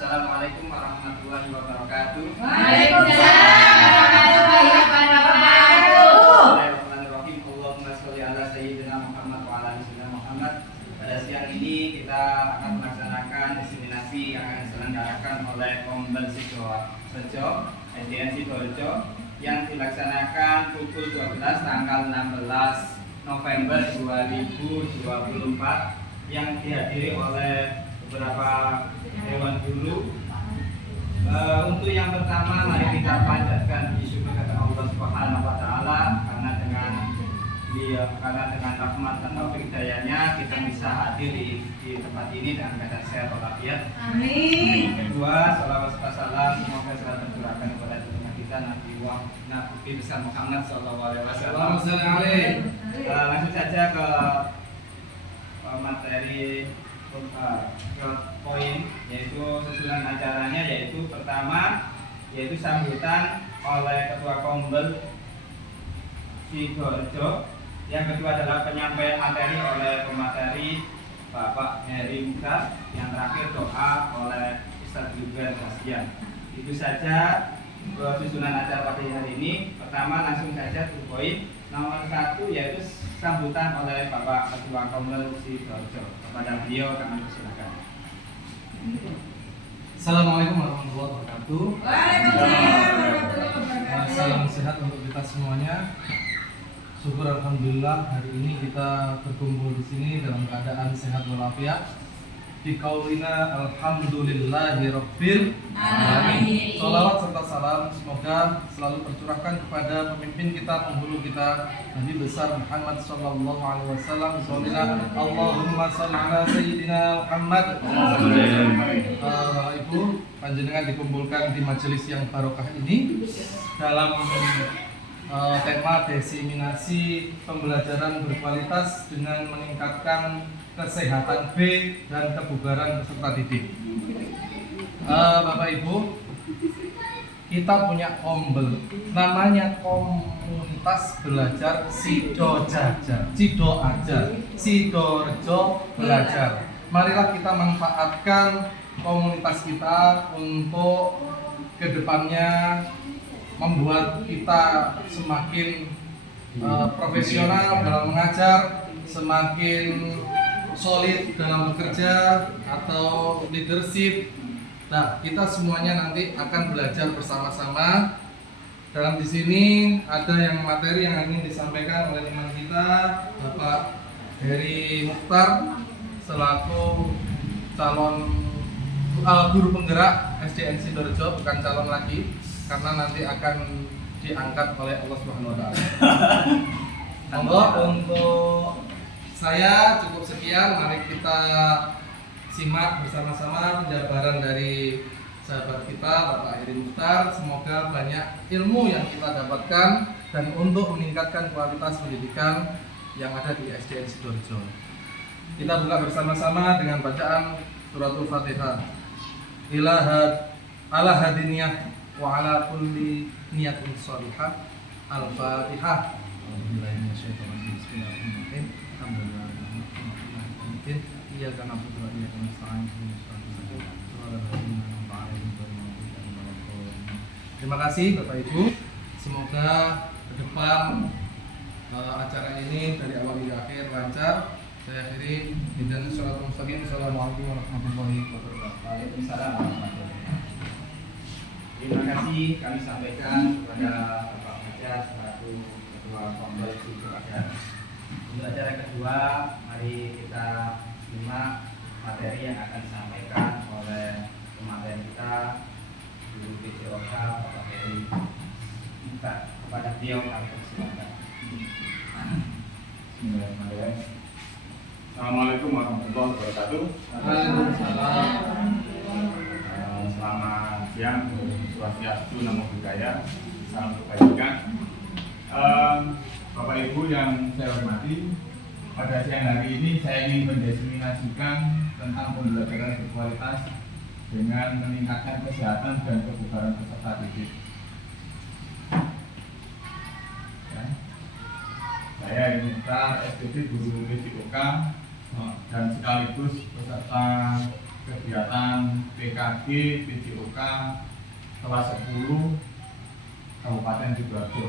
Assalamualaikum warahmatullahi wabarakatuh. Waalaikumsalam warahmatullahi wabarakatuh. Bismillahirrahmanirrahim. Allahumma sholli ala sayyidina Muhammad wa ala ali sayyidina Muhammad. Pada siang ini kita akan melaksanakan diseminasi yang akan diselenggarakan oleh Kombel Sidoarjo, SDN Sidoarjo, yang dilaksanakan pukul 12 tanggal 16 November 2024 yang dihadiri oleh beberapa dewan guru. Untuk yang pertama, mari kita panjatkan puji syukur kepada Allah Subhanahu wa taala karena dengan rahmat dan taufik hidayahnya kita bisa hadir di tempat ini dengan keadaan sehat walafiat. Amin. Kedua, salawat salam semoga selalu tercurahkan kepada junjungan kita Nabi besar Muhammad sallallahu alaihi wasallam. Langsung saja ke materi, ke poin, yaitu susunan acaranya, yaitu pertama yaitu sambutan oleh Ketua Kombel Sidoarjo, yang kedua adalah penyampaian materi oleh pemateri Bapak Heri Mukhtar, yang terakhir doa oleh Ustadz Ruben Kasian. Itu saja susunan acara pada hari ini. Pertama langsung saja ke poin nomor 1, yaitu sambutan oleh Bapak Ketua Kombel Sidoarjo. Kepada beliau kami persilakan. Assalamualaikum warahmatullahi wabarakatuh. Waalaikumsalam warahmatullahi wabarakatuh. Salam sehat untuk kita semuanya. Syukur alhamdulillah hari ini kita berkumpul di sini dalam keadaan sehat walafiat. Di qaulina alhamdulillahirabbil alamin. Shalawat serta salam semoga selalu tercurahkan kepada pemimpin kita, penghulu kita, Nabi besar Muhammad sallallahu alaihi wasallam. Allahumma shalli ala sayyidina Muhammad. Bapak Ibu, panjenengan dikumpulkan di majelis yang barokah ini dalam tema diseminasi pembelajaran berkualitas dengan meningkatkan kesehatan B dan kebugaran peserta didik. Bapak Ibu, kita punya Kombel, namanya Komunitas Belajar Sidoarjo Belajar. Marilah kita manfaatkan komunitas kita untuk kedepannya membuat kita semakin profesional dalam mengajar, semakin solid dalam bekerja atau leadership. Nah, kita semuanya nanti akan belajar bersama-sama. Dalam di sini ada yang materi yang ingin disampaikan oleh teman kita, Bapak Heri Mukhtar, selaku calon guru penggerak SDN Sidoarjo, bukan calon lagi, karena nanti akan diangkat oleh Allah Subhanahu wa taala. Monggo, untuk saya cukup sekian, mari kita simak bersama-sama penjabaran dari sahabat kita Bapak Heri Mukhtar. Semoga banyak ilmu yang kita dapatkan dan untuk meningkatkan kualitas pendidikan yang ada di SDN Sidoarjo. Kita buka bersama-sama dengan bacaan suratul Fatihah. Ala hadiniyah wa ala kulli niyatin sholihah. Al-Fatihah. Bismillahirrahmanirrahim. Iyyaka na'budu wa iyyaka nasta'in. Terima kasih Bapak Ibu. Semoga ke depan acara ini dari awal hingga akhir lancar. Saya akhiri dengan sholawat mustaqim. Assalamualaikum warahmatullahi wabarakatuh. Waalaikumsalam warahmatullahi wabarakatuh. Terima kasih kami sampaikan kepada Bapak Fajar selaku Ketua Kombel Sidoarjo. Untuk acara kedua, mari kita simak materi yang akan disampaikan oleh pemateri kita, Guru PJOK Bapak Heri Mukhtar. Kepada beliau kami persilakan. Assalamualaikum warahmatullahi wabarakatuh. Waalaikumsalam. Selamat siang, swastiastu, namo buddhaya, salam kebajikan. Bapak Ibu yang saya hormati, pada siang hari ini saya ingin mendiseminasikan tentang pembelajaran berkualitas dengan meningkatkan kesehatan dan kebugaran peserta didik. Ya. Saya Heri Mukhtar, SPP Guru PJOK dan sekaligus peserta kegiatan PKG PJOK kelas 10 Kabupaten Sidoarjo.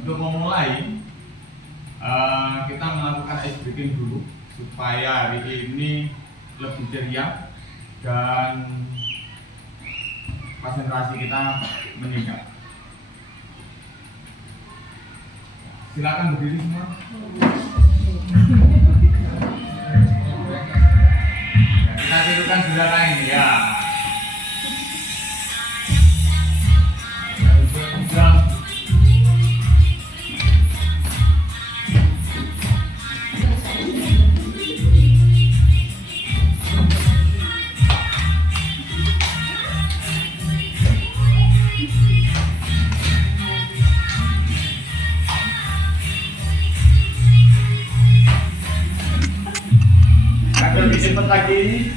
Untuk memulai, kita melakukan ice breaking dulu supaya hari ini lebih ceria dan konsentrasi kita meningkat. Silakan berdiri semua. Kita tiduran saudara ini ya. Lebih cepat lagi.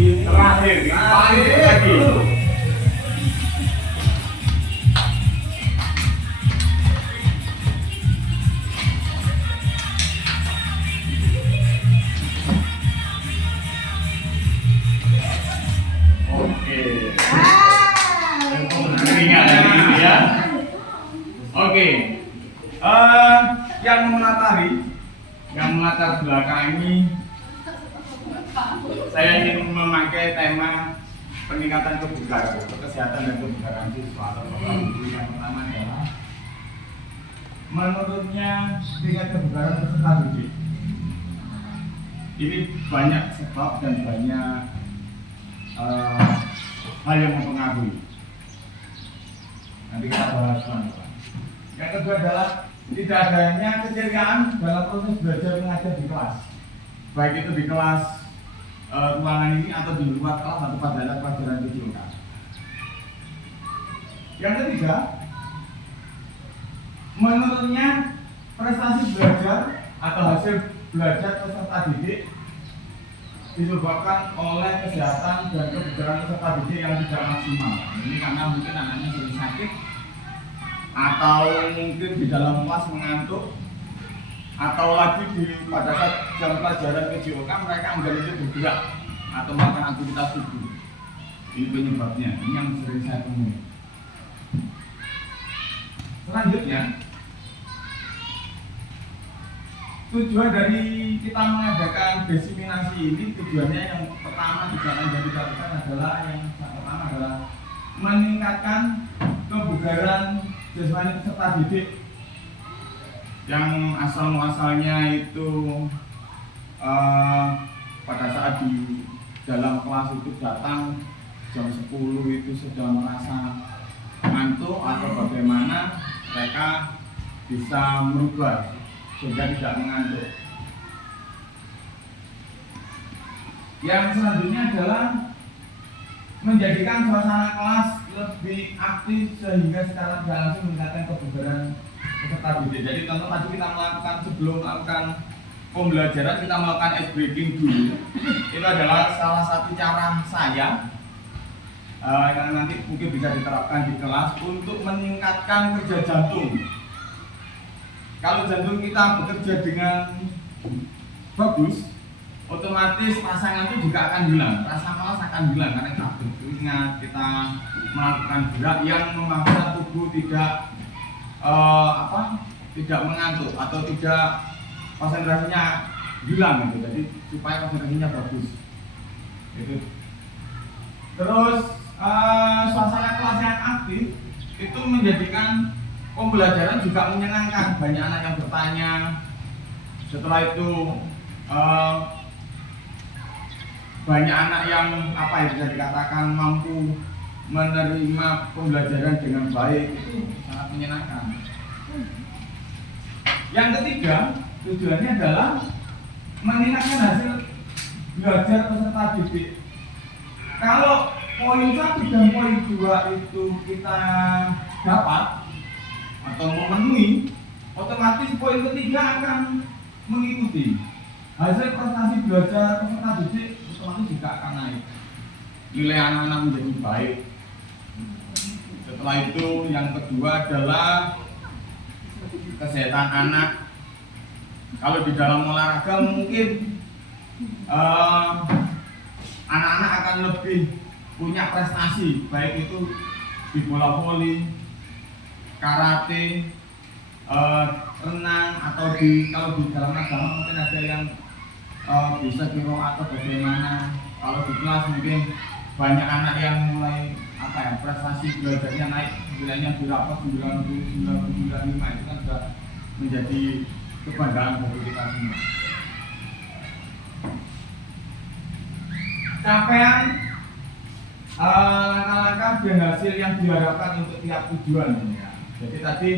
Terakhir lagi. Oke. Ringan dari ini ya. Oke. Yang melatar belakang ini saya ingin memakai tema peningkatan kebugaran, kesehatan dan kebugaran siswa atau yang pertama adalah menurutnya tingkat kebugaran peserta didik. Ini banyak sebab dan banyak hal yang mempengaruhi. Nanti kita bahas pelan-pelan. Yang kedua adalah tidak adanya keceriaan dalam proses belajar mengajar di kelas, baik itu di kelas ruangan ini atau di luar kelas atau pada pelajaran PJOK. Yang ketiga, menurutnya prestasi belajar atau hasil belajar peserta didik disebabkan oleh kesehatan dan kebugaran peserta didik yang tidak maksimal. Ini karena mungkin anaknya sering sakit, atau mungkin di dalam kelas mengantuk, atau lagi pada saat jam pelajaran PJOK mereka menjadi bergerak atau melakukan aktivitas tubuh. Ini penyebabnya, ini yang sering saya temui. Selanjutnya, tujuan dari kita mengadakan diseminasi ini, tujuannya yang pertama jangan jadi catatan adalah meningkatkan kebugaran jasmani peserta didik yang asal muasalnya itu pada saat di dalam kelas itu datang jam 10 itu sudah merasa ngantuk atau bagaimana mereka bisa merubah sehingga tidak mengantuk. Yang selanjutnya adalah menjadikan suasana kelas lebih aktif sehingga secara tidak langsung meningkatkan kebugaran peserta didik. Jadi contoh tadi kita melakukan sebelum melakukan pembelajaran kita melakukan ice breaking dulu. Itu adalah salah satu cara saya yang nanti mungkin bisa diterapkan di kelas untuk meningkatkan kerja jantung. Kalau jantung kita bekerja dengan bagus, otomatis rasa ngantuk juga akan hilang, rasa malas akan hilang karena kita berkeringat, kita melakukan gerak yang memaksa tubuh tidak tidak mengantuk atau tidak konsentrasinya hilang gitu. Jadi supaya konsentrasinya bagus. Itu. Terus suasana kelas yang aktif itu menjadikan pembelajaran juga menyenangkan. Banyak anak yang bertanya. Setelah itu banyak anak yang bisa dikatakan mampu menerima pembelajaran dengan baik. Itu sangat menyenangkan. Yang ketiga, tujuannya adalah meningkatkan hasil belajar peserta didik. Kalau poin 1 dan poin 2 itu kita dapat atau memenuhi, otomatis poin ketiga akan mengikuti. Hasil prestasi belajar peserta didik otomatis juga akan naik. Nilai anak-anak menjadi baik. Setelah itu yang kedua adalah kesehatan anak. Kalau di dalam olahraga mungkin anak-anak akan lebih punya prestasi, baik itu di bola voli, karate, renang, atau kalau di dalam agama mungkin ada yang bisa kiro atau bagaimana. Kalau di kelas mungkin banyak anak yang mulai prestasi belajarnya naik, nilainya di rapat 99,95, itu kan sudah menjadi kebanggaan bagi kita semua. Capaian langkah-langkah dan hasil yang diharapkan untuk tiap tujuan ya. Jadi tadi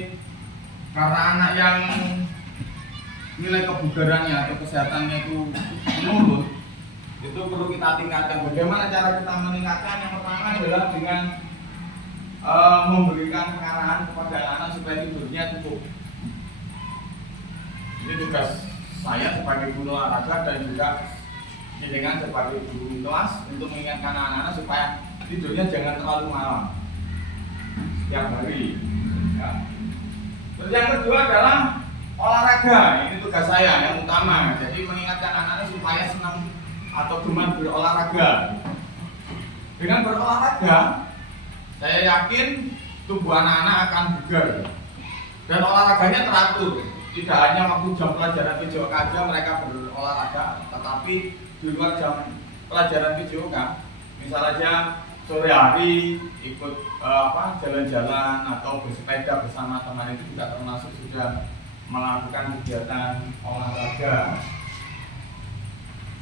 karena anak yang nilai kebugarannya atau kesehatannya itu menurun, itu perlu kita tingkatkan. Bagaimana cara kita meningkatkan? Yang pertama adalah dengan memberikan pengarahan kepada anak-anak supaya tidurnya cukup. Ini tugas saya sebagai guru olahraga dan juga dengan sebagai guru kelas untuk mengingatkan anak-anak supaya tidurnya jangan terlalu malam setiap hari. Ya. Terus yang kedua adalah olahraga. Ini tugas saya yang utama. Jadi mengingatkan anak-anak supaya senang atau gemar berolahraga. Dengan berolahraga, saya yakin tubuh anak-anak akan bugar dan olahraganya teratur. Tidak hanya waktu jam pelajaran PJOK aja mereka berolahraga, tetapi di luar jam pelajaran PJOK, misal aja sore hari ikut jalan-jalan atau bersepeda bersama teman, itu juga termasuk sudah melakukan kegiatan olahraga.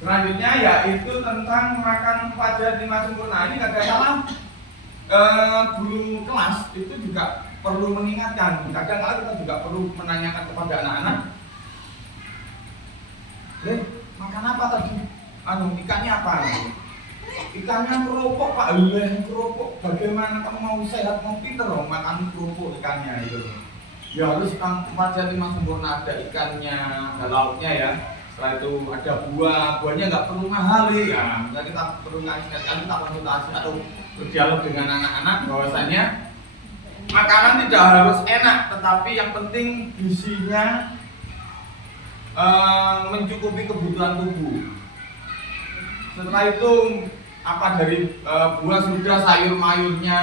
Selanjutnya yaitu tentang makan pelajaran 5 sempurna. Ini kadang-kadang guru kelas itu juga perlu mengingatkan. Kadang-kadang kita juga perlu menanyakan kepada anak-anak, makan apa tadi? Ikannya apa? Ikannya keropok Pak. Keropok. Bagaimana kamu mau sehat, mau pinter dong makan keropok ikannya itu? Ya harus pelajaran 5 sempurna, ada ikannya, ada lauknya ya. Setelah itu ada buahnya nggak perlu mahal ya. Kita perlu kita konsultasi atau berdialog dengan anak-anak bahwasanya makanan tidak harus enak, tetapi yang penting gizinya mencukupi kebutuhan tubuh. Setelah itu dari buah sudah, sayur-mayurnya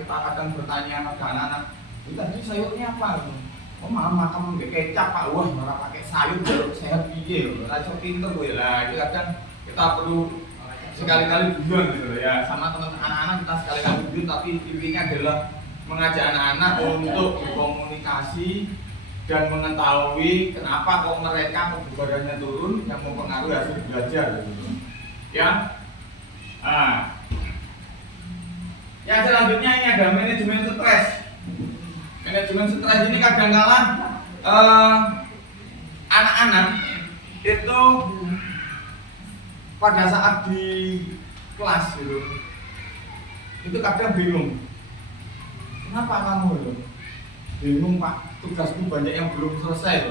kita kadang bertanya pada anak-anak, tadi sayurnya apa? Oh mama kamu pakai kecap Pak, wah malah pakai sayur baru sehat piye, rasa pinter gue lah. Itu kadang kita perlu sekali-kali bujuan gitu ya, sama teman anak-anak kita sekali-kali bujuan, tapi intinya adalah mengajak anak-anak untuk berkomunikasi dan mengetahui kenapa kok mereka kebugarannya turun yang mempengaruhi hasil belajar gitu. Ya. Yang selanjutnya ini ada manajemen stres. Manajemen stres ini kadang-kala anak-anak itu pada saat di kelas gitu, itu kadang bingung. Kenapa kamu bingung Pak? Tugasku banyak yang belum selesai.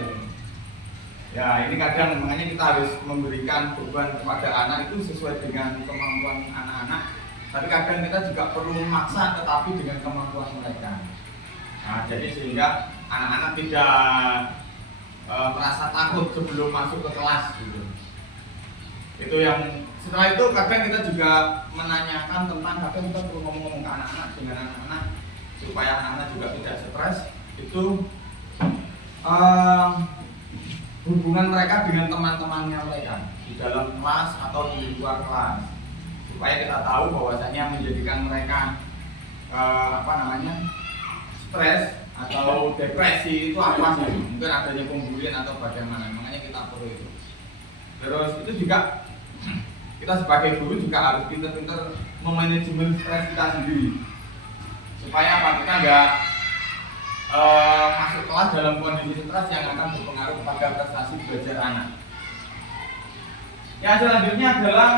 Ya ini kadang makanya kita harus memberikan beban kepada anak itu sesuai dengan kemampuan anak-anak. Tapi kadang kita juga perlu memaksa tetapi dengan kemampuan mereka. Nah, jadi sehingga anak-anak tidak merasa takut sebelum masuk ke kelas gitu. Itu yang setelah itu kadang kita juga menanyakan tentang kadang kita perlu ngomong-ngomong ke anak-anak dengan anak-anak supaya anak-anak juga tidak stres. Itu hubungan mereka dengan teman-temannya mereka di dalam kelas atau di luar kelas, supaya kita tahu bahwasanya menjadikan mereka stres atau depresi itu apa sih? Mungkin adanya pembulian atau bagaimana, makanya kita perlu itu. Terus itu juga kita sebagai guru juga harus pintar-pintar memanajemen stres kita sendiri, supaya apa, kita nggak masuk kelas dalam kondisi stres yang akan berpengaruh kepada prestasi belajar anak. Yang selanjutnya adalah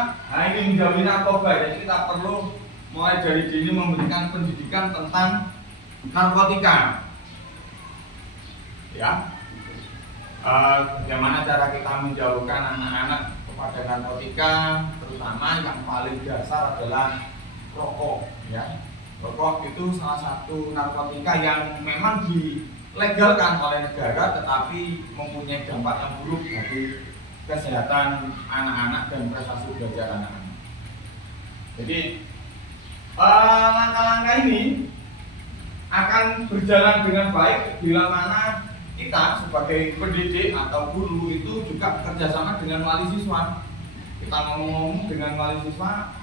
ini menjauhi narkoba. Jadi kita perlu mulai dari dini memberikan pendidikan tentang narkotika, ya. Bagaimana cara kita menjauhkan anak-anak kepada narkotika, terutama yang paling dasar adalah rokok, ya. Rokok itu salah satu narkotika yang memang dilegalkan oleh negara, tetapi mempunyai dampak yang buruk bagi kesehatan anak-anak dan prestasi belajar anak-anak. Jadi langkah-langkah ini akan berjalan dengan baik bila mana kita sebagai pendidik atau guru itu juga bekerjasama dengan wali siswa. Kita ngomong-ngomong dengan wali siswa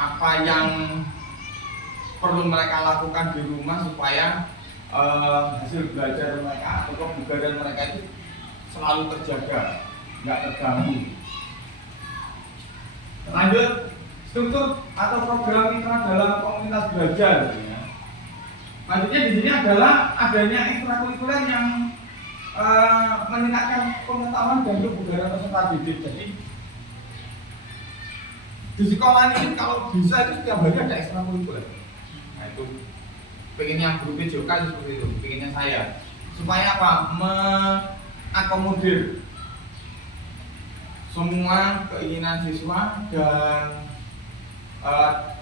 apa yang perlu mereka lakukan di rumah supaya hasil belajar mereka atau kebugaran mereka itu selalu terjaga, nggak terganggu. Lanjut, struktur atau program mitra dalam komunitas belajar. Lanjutnya di sini adalah adanya ekstrakurikuler yang meningkatkan pengetahuan dan kebugaran peserta didik. Jadi di sekolah ini kalau bisa itu setiap hari ada ekstrakurikuler. Nah itu pengennya guru PJK seperti itu, pengennya saya supaya apa, mengakomodir semua keinginan siswa dan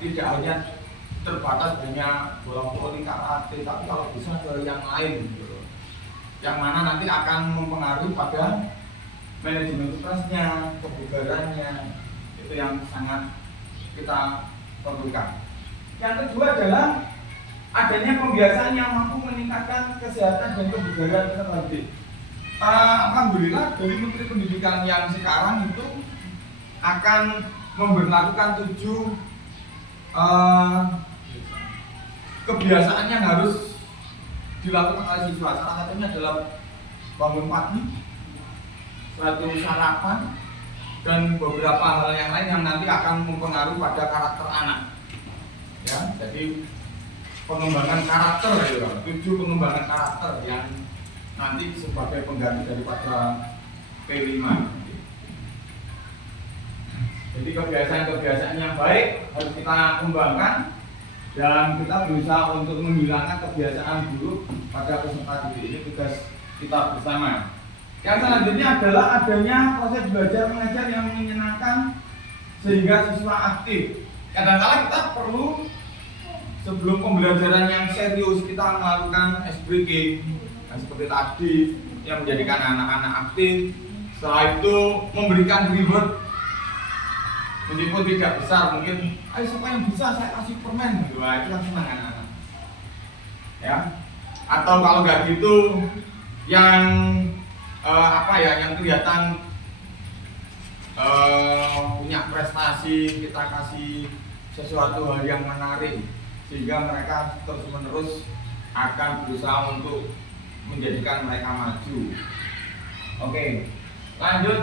tidak hanya terbatas hanya bola voli, karate, tapi kalau bisa ke yang lain gitu. Yang mana nanti akan mempengaruhi pada manajemen stresnya, kebugarannya, itu yang sangat kita perlukan. Yang kedua adalah adanya pembiasaan yang mampu meningkatkan kesehatan dan kebugaran peserta didik. Alhamdulillah dari Menteri Pendidikan yang sekarang itu akan memberlakukan 7 kebiasaan yang harus dilakukan oleh siswa. Salah satunya adalah bangun pagi, suatu sarapan, dan beberapa hal yang lain yang nanti akan mempengaruhi pada karakter anak. Ya, jadi pengembangan karakter ya, 7 pengembangan karakter yang nanti sebagai pengganti daripada P5. Jadi kebiasaan-kebiasaan yang baik harus kita kembangkan dan kita berusaha untuk menghilangkan kebiasaan buruk pada peserta didik. Ini tugas kita bersama. Yang selanjutnya adalah adanya proses belajar mengajar yang menyenangkan sehingga siswa aktif. Kadang-kadang kita perlu sebelum pembelajaran yang serius kita melakukan ice breaking seperti tadi yang menjadikan anak-anak aktif. Setelah itu memberikan reward, meskipun tidak besar, mungkin ayo siapa yang bisa saya kasih permen gitu. Nah, itu kan senang anak-anak. Ya. Atau kalau nggak gitu yang yang kelihatan punya prestasi, kita kasih sesuatu hal yang menarik sehingga mereka terus-menerus akan berusaha untuk menjadikan mereka maju. Oke, lanjut.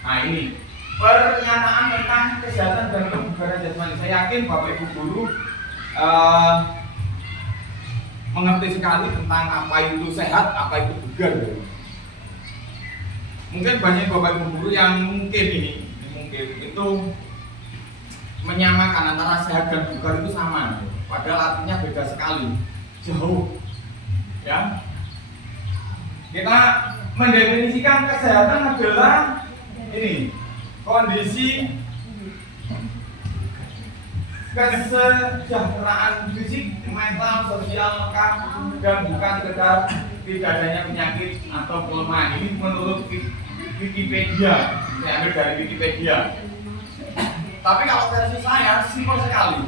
Nah ini pernyataan tentang kesehatan dan kebugaran jasmani. Saya yakin Bapak Ibu guru mengerti sekali tentang apa itu sehat, apa itu bugar. Mungkin banyak Bapak Ibu guru yang mungkin itu menyamakan antara sehat dan bugar itu sama, padahal artinya beda sekali, jauh. Ya, kita mendefinisikan kesehatan adalah ini kondisi kesejahteraan fisik, mental, sosial lengkap dan bukan sekedar tidak adanya penyakit atau kelemahan. Ini menurut Wikipedia, saya ambil dari Wikipedia. Tapi kalau versi saya simpel sekali.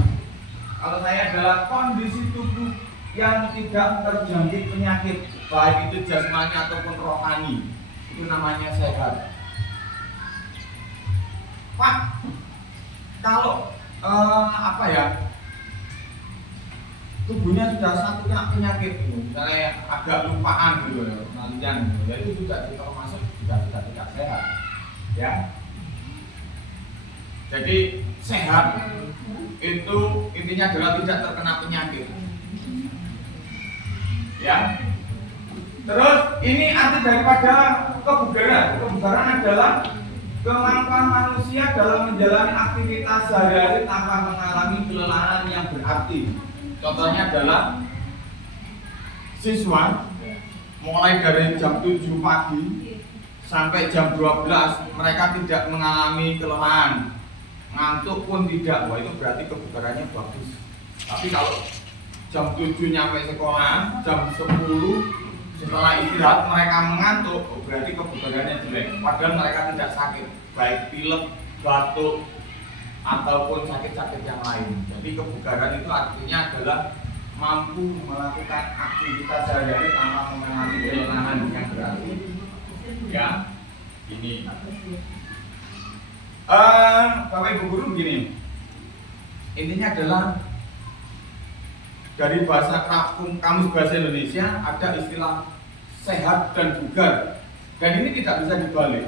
Kalau saya adalah kondisi tubuh yang tidak terjangkit penyakit baik itu jasmani ataupun rohani, itu namanya sehat. Pak, kalau tubuhnya sudah satu kena penyakit, misalnya agak lupaan gitu ya, nantian, ya itu juga kalau masuk juga tidak sehat, ya. Jadi sehat itu intinya adalah tidak terkena penyakit, ya. Terus ini arti daripada kebugaran. Kebugaran adalah kemampuan manusia dalam menjalani aktivitas sehari-hari tanpa mengalami kelelahan yang berarti. Contohnya adalah siswa mulai dari jam 7 pagi sampai jam 12 mereka tidak mengalami kelelahan, ngantuk pun tidak. Wah, itu berarti kebugarannya bagus. Tapi kalau jam 7 nyampe sekolah, jam 10 setelah istirahat mereka mengantuk, berarti kebugarannya jelek. Padahal mereka tidak sakit, baik pilek, batuk, ataupun sakit-sakit yang lain. Jadi kebugaran itu artinya adalah mampu melakukan aktivitas sehari-hari tanpa mengalami kelelahan yang berarti. Ya, ini. Bapak Ibu guru begini. Intinya adalah dari bahasa kamus bahasa Indonesia ada istilah sehat dan bugar. Dan ini tidak bisa dibalik.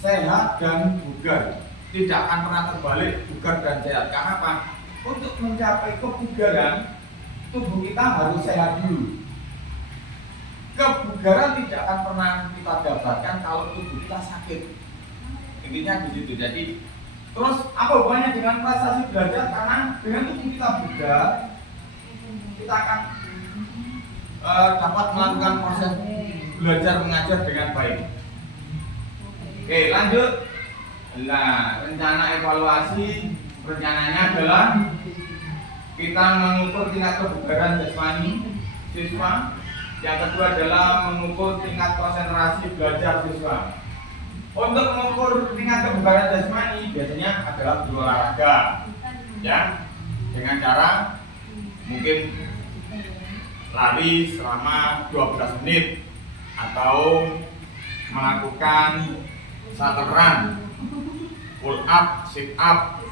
Sehat dan bugar tidak akan pernah terbalik, bugar dan sehat. Karena apa? Untuk mencapai kebugaran, tubuh kita harus sehat dulu. Kebugaran tidak akan pernah kita dapatkan kalau tubuh kita sakit. Intinya begitu. Jadi, terus apa hubungannya dengan prestasi belajar? Karena dengan tubuh kita bugar, kita akan dapat melakukan proses belajar mengajar dengan baik. Oke, lanjut. Nah, rencana evaluasi rencananya adalah kita mengukur tingkat kebugaran jasmani siswa. Yang kedua adalah mengukur tingkat konsentrasi belajar siswa. Untuk mengukur tingkat kebugaran jasmani biasanya adalah berolahraga, ya, dengan cara mungkin lari selama 12 menit atau melakukan shuttle run, pull up, sit up,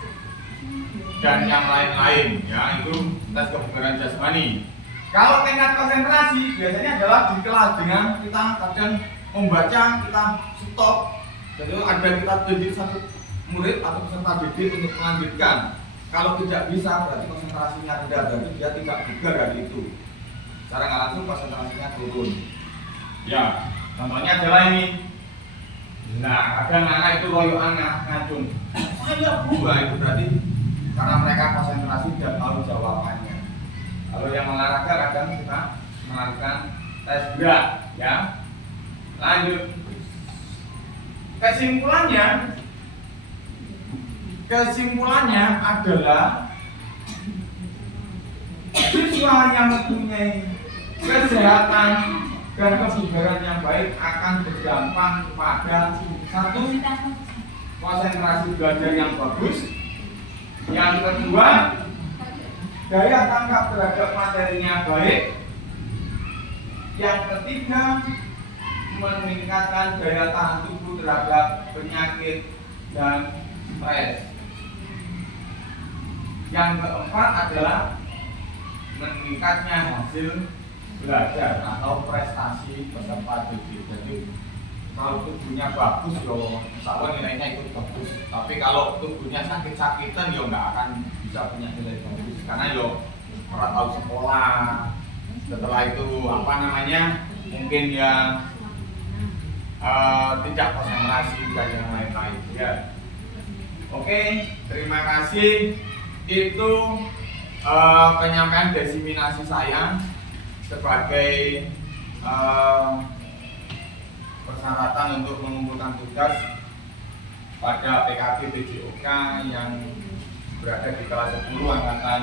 dan yang lain-lain, ya, itu tes kebugaran jasmani. Kalau tingkat konsentrasi biasanya adalah di kelas dengan kita kadang membaca, kita stop, jadi ada kita didik satu murid atau peserta didik untuk melanjutkan. Kalau tidak bisa berarti konsentrasinya rendah, berarti dia tidak bugar dari itu. Secara nggak langsung konsentrasinya turun. Ya, contohnya adalah ini. Nah, ada anak itu loyokan ngacung. Saya buah itu berarti karena mereka konsentrasi dan tahu jawabannya. Kalau yang olahraga kadang kita melakukan tes gerak, ya. Lanjut. Kesimpulannya adalah siswa yang mempunyai kesehatan dan kebugaran yang baik akan berdampak pada satu, konsentrasi belajar yang bagus. Yang kedua, daya tangkap terhadap materinya baik. Yang ketiga, meningkatkan daya tahan tubuh terhadap penyakit dan stres. Yang keempat adalah meningkatnya hasil belajar atau prestasi peserta didik. Jadi kalau tubuhnya bagus, yo insya Allah nilainya ikut bagus. Tapi kalau tubuhnya sakit-sakitan, yo nggak akan bisa punya nilai bagus. Karena yo orang tahu sekolah, setelah itu mungkin ya tidak konsentrasi dan yang lain-lain. Ya. Oke, terima kasih. Itu penyampaian desiminasi saya sebagai persyaratan untuk mengumpulkan tugas pada PKB PJOK yang berada di kelas 10 angkatan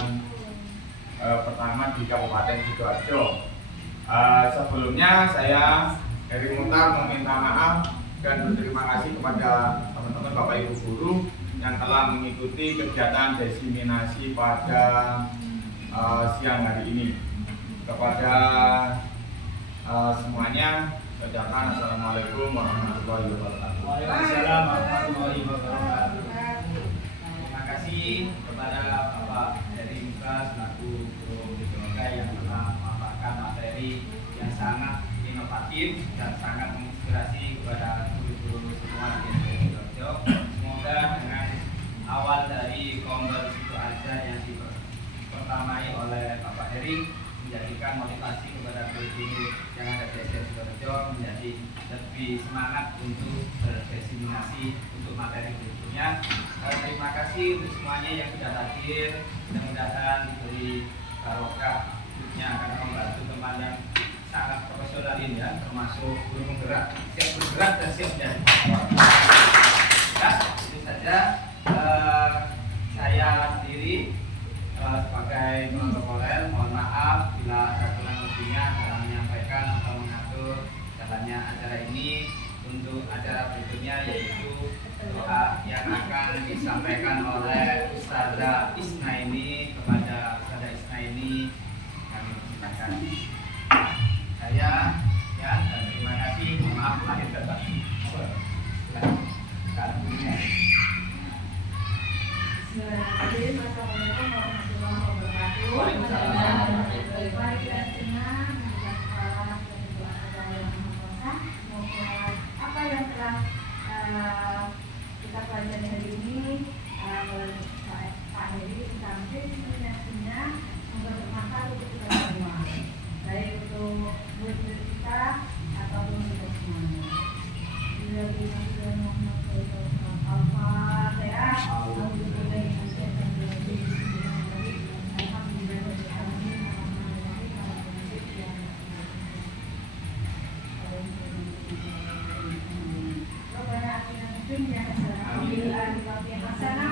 pertama di Kabupaten Sidoarjo. Sebelumnya saya Heri Muhtar meminta maaf dan berterima kasih kepada teman-teman Bapak Ibu guru yang telah mengikuti kegiatan desiminasi pada siang hari ini. Kepada Semuanya ucapkan assalamualaikum warahmatullahi wabarakatuh. Waalaikumsalam warahmatullahi wabarakatuh. Terima kasih kepada Bapak Heri Muka selaku guru biologi yang telah memaparkan materi yang sangat inovatif dan sangat menginspirasi kepada guru-guru semua di Sidoarjo. Semoga dengan awal dari Kombel Sidoarjo yang dipertamai oleh Bapak Heri menjadikan motivasi kepada guru-guru yang ada di Sidoarjo menjadi lebih semangat untuk berdiseminasi untuk materi berikutnya. Terima kasih untuk semuanya yang sudah hadir. Mudah-mudahan diberi barokah hidupnya karena membantu teman yang sangat profesional ini ya, termasuk guru penggerak, siap bergerak dan siap jadi. Ya, itu saja. Saya sendiri sebagai protokoler, mohon maaf bila ada kurang lebihnya dalam menyampaikan atau mengatur jalannya acara ini. Untuk acara berikutnya yaitu doa yang akan disampaikan oleh Ustazah Isnaini kepada Ustazah Isnaini, kami silakan. Saya ya, dan terima kasih. Mohon maaf lahir dan batin. Silakan. Assalamualaikum warahmatullahi wabarakatuh. Waalaikumsalam. Mari kita senang mendengar kepala ketua agama yang Maha Kuasa. Semoga apa yang telah kita pelajari hari ini Pak Heri sampai sebenarnya semoga bermanfaat untuk kita semua, baik untuk murid kita ataupun kita semuanya. Bila kita sudah Amin.